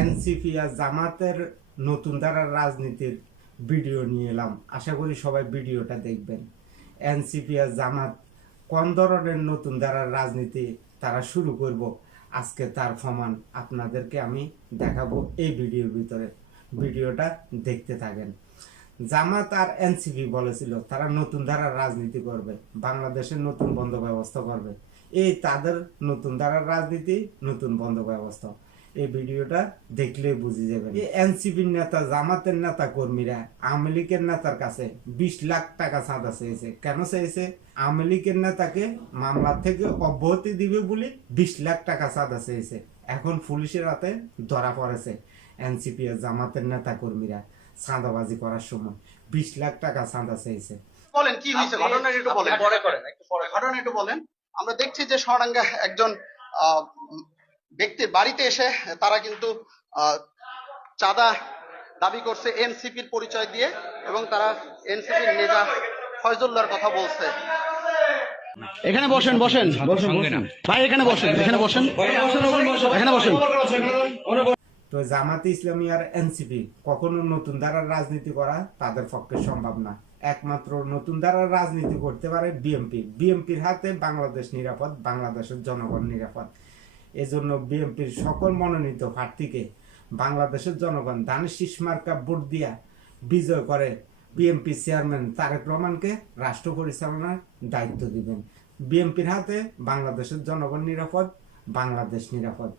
NCP আর জামাতের নতুন ধারার রাজনীতির ভিডিও নিয়ে এলাম। আশা করি সবাই ভিডিওটা দেখবেন। এনসিপি আর জামাত কোন ধরনের নতুন ধারার রাজনীতি তারা শুরু করব, আজকে তার প্রমাণ আপনাদেরকে আমি দেখাবো এই ভিডিওর ভিতরে। ভিডিওটা দেখতে থাকেন। জামাত আর এনসিপি বলেছিল, তারা নতুন ধারার রাজনীতি করবে, বাংলাদেশের নতুন বন্ধ ব্যবস্থা করবে। এই তাদের নতুন ধারার রাজনীতি, নতুন বন্ধ ব্যবস্থা। এই ভিডিওটা দেখলে বুঝে যাবেন। এই এনসিপির নেতা জামাতের নেতা কর্মীরা আওয়ামী লীগের নেতার কাছে বিশ লাখ টাকা চাঁদা চেয়েছে। কেন চেয়েছে? আওয়ামী লীগের নেতাকে মামলা থেকে অব্যাহতি দিবে বলে বিশ লাখ টাকা চাঁদা চেয়েছে। এখন পুলিশের হাতে ধরা পড়েছে এনসিপি আর জামাতের নেতা কর্মীরা চাঁদাবাজি করার সময় বিশ লাখ টাকা চাঁদা চেয়েছে। বলেন কি হয়েছে? আপনি- ঘটনা একটু বলেন। পরে করেন একটু পরে। ঘটনা একটু বলেন। আমরা দেখছি যে সরাঙ্গা একজন ব্যক্তির বাড়িতে এসে তারা কিন্তু চাঁদা দাবি করছে এনসিপির পরিচয় দিয়ে এবং তারা এনসিপির নেতা ফয়জুল্লাহর কথা বলছে। এখানে বসেন। বসেন। ভাই এখানে বসেন এখানে বসেন। এখানে বসেন। তো জামাতে ইসলামী আর এনসিপি কখনো নতুন ধারার রাজনীতি করা তাদের পক্ষে সম্ভব না। একমাত্র নতুন ধারার রাজনীতি করতে পারে বিএমপি। বিএমপির হাতে বাংলাদেশ নিরাপদ বাংলাদেশের জনগণ নিরাপদ। এজন্য বিএনপির সকল মনোনীত প্রার্থীকে বাংলাদেশের জনগণ শীষ মার্কা ভোট দিয়া বিজয় করে বিএমপি চেয়ারম্যান তারেক রহমানকে রাষ্ট্র পরিচালনার দায়িত্ব দিবেন। বিএনপির হাতে বাংলাদেশের জনগণ নিরাপদ, বাংলাদেশ নিরাপদ।